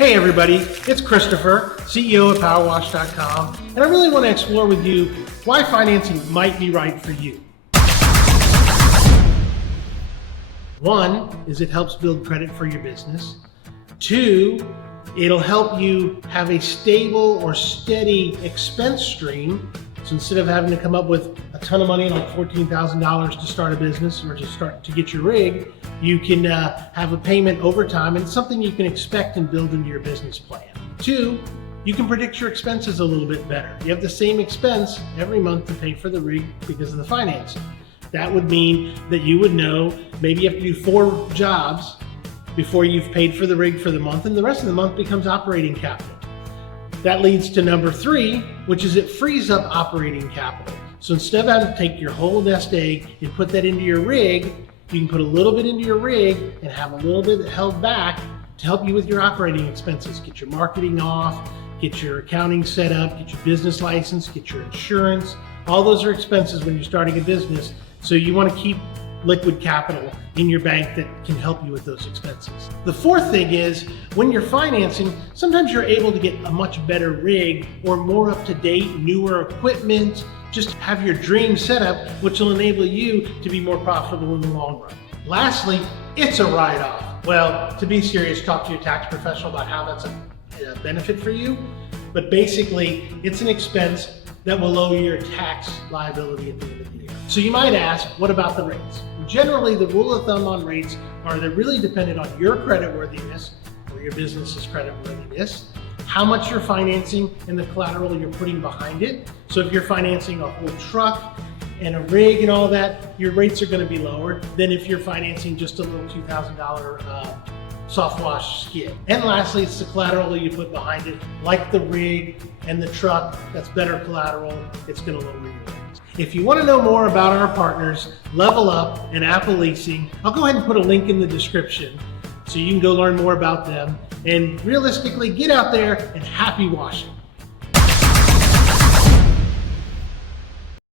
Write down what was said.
Hey everybody, it's Christopher, CEO at Powerwash.com, and I really want to explore with you why financing might be right for you. One is it helps build credit for your business. Two, it'll help you have a stable or steady expense stream. So instead of having to come up with a ton of money, like $14,000 to start a business or to get your rig, you can have a payment over time, and it's something you can expect and build into your business plan. Two, you can predict your expenses a little bit better. You have the same expense every month to pay for the rig because of the financing. That would mean that you would know maybe you have to do 4 jobs before you've paid for the rig for the month, and the rest of the month becomes operating capital. That leads to number 3, which is it frees up operating capital. So instead of having to take your whole nest egg and put that into your rig, you can put a little bit into your rig and have a little bit held back to help you with your operating expenses. Get your marketing off, get your accounting set up, get your business license, get your insurance. All those are expenses when you're starting a business. So you want to keep liquid capital in your bank that can help you with those expenses. The fourth thing is when you're financing, sometimes you're able to get a much better rig or more up-to-date, newer equipment. Just have your dream setup, which will enable you to be more profitable in the long run. Lastly, it's a write-off. Well, to be serious, talk to your tax professional about how that's a benefit for you. But basically, it's an expense that will lower your tax liability at the end of the year. So you might ask, what about the rates? Generally, the rule of thumb on rates are they're really dependent on your creditworthiness or your business's creditworthiness, how much you're financing, and the collateral you're putting behind it. So if you're financing a whole truck and a rig and all that, your rates are going to be lower than if you're financing just a little $2,000 soft wash skid. And lastly, it's the collateral you put behind it, like the rig and the truck. That's better collateral. It's going to lower your rates. If you want to know more about our partners, Level Up and Apple Leasing, I'll go ahead and put a link in the description so you can go learn more about them. And realistically, get out there and happy washing.